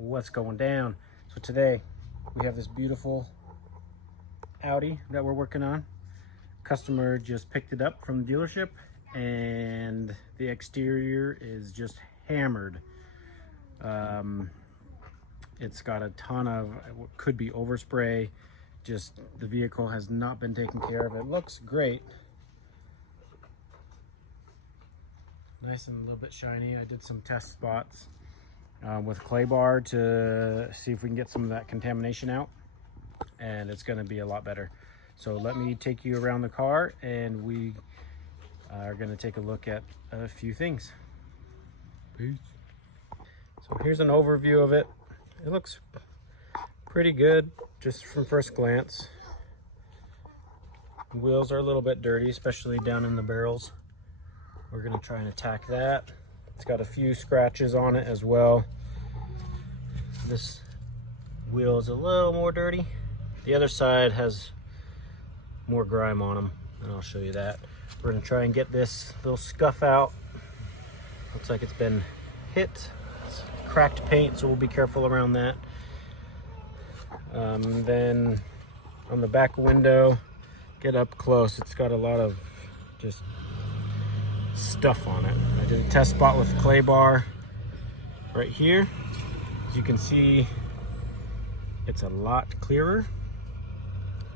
what's going down. So today we have this beautiful Audi that we're working on. Customer just picked it up from the dealership and the exterior is just hammered. It's got a ton of what could be overspray. Just the vehicle has not been taken care of. It looks great, nice and a little bit shiny. I did some test spots with clay bar to see if we can get some of that contamination out, and it's going to be a lot better. So let me take you around the car and we are going to take a look at a few things. Peace. So here's an overview of it. It looks pretty good just from first glance. The wheels are a little bit dirty, especially down in the barrels. We're going to try and attack that. It's got a few scratches on it as well. This wheel is a little more dirty. The other side has more grime on them, and I'll show you that. We're going to try and get this little scuff out. Looks like it's been hit. It's cracked paint, so we'll be careful around that. Then on the back window, get up close. It's got a lot of just stuff on it. I did a test spot with clay bar right here. As you can see, it's a lot clearer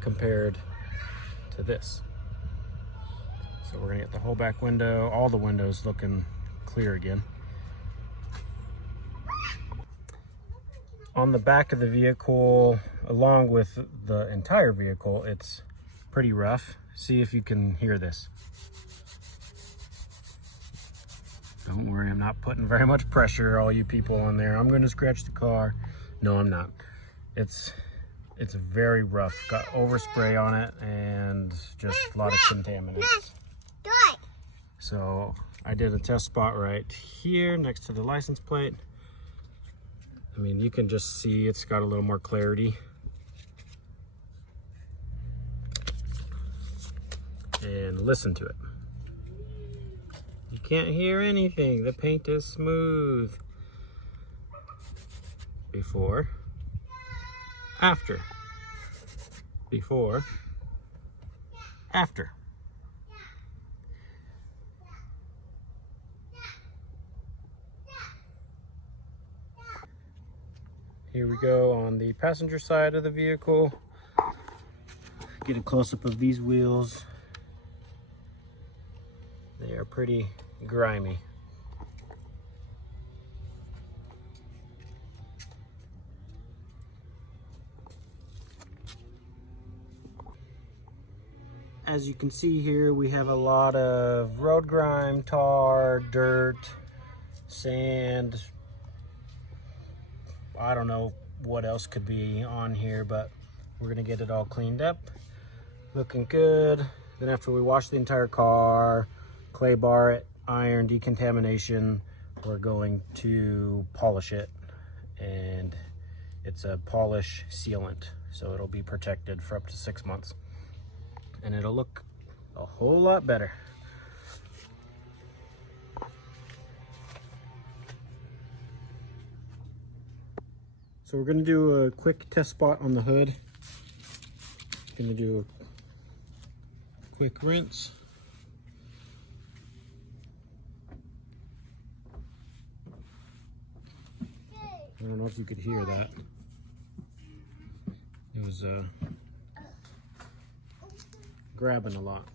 compared to this. So we're gonna get the whole back window, all the windows looking clear again. On the back of the vehicle, along with the entire vehicle, it's pretty rough. See if you can hear this. Don't worry, I'm not putting very much pressure, all you people in there. I'm gonna scratch the car. No, I'm not. It's very rough. Got overspray on it and just a lot of contaminants. So I did a test spot right here next to the license plate. I mean, you can just see it's got a little more clarity. And listen to it. You can't hear anything. The paint is smooth. Before, after. Before, after. Here we go on the passenger side of the vehicle. Get a close-up of these wheels. They are pretty grimy. As you can see here, we have a lot of road grime, tar, dirt, sand. I don't know what else could be on here, but we're gonna get it all cleaned up. Looking good. Then after we wash the entire car, clay bar it, iron, decontamination, we're going to polish it. And it's a polish sealant, so it'll be protected for up to 6 months. And it'll look a whole lot better. So we're gonna do a quick test spot on the hood. Gonna do a quick rinse. I don't know if you could hear that. It was grabbing a lot.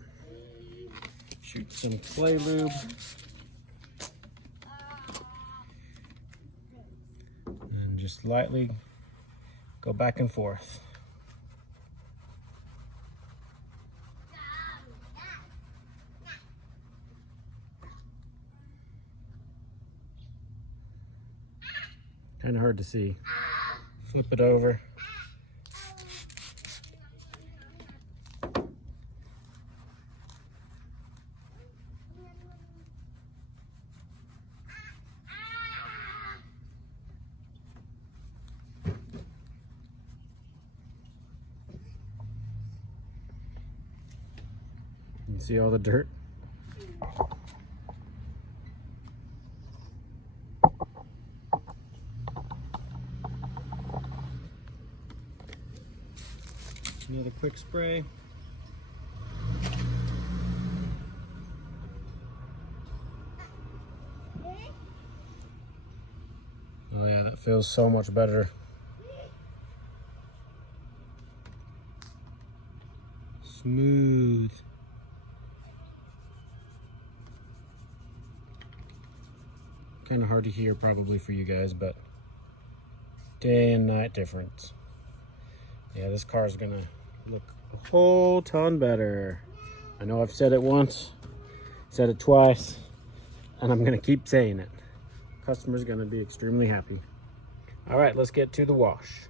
Shoot some clay lube. And just lightly go back and forth. Kind of hard to see. Flip it over. You can see all the dirt. Another quick spray. Oh yeah, that feels so much better. Smooth. Kind of hard to hear probably for you guys, but day and night difference. Yeah, this car is gonna look a whole ton better. I know I've said it once, said it twice, and I'm gonna keep saying it. Customer's gonna be extremely happy. All right, let's get to the wash.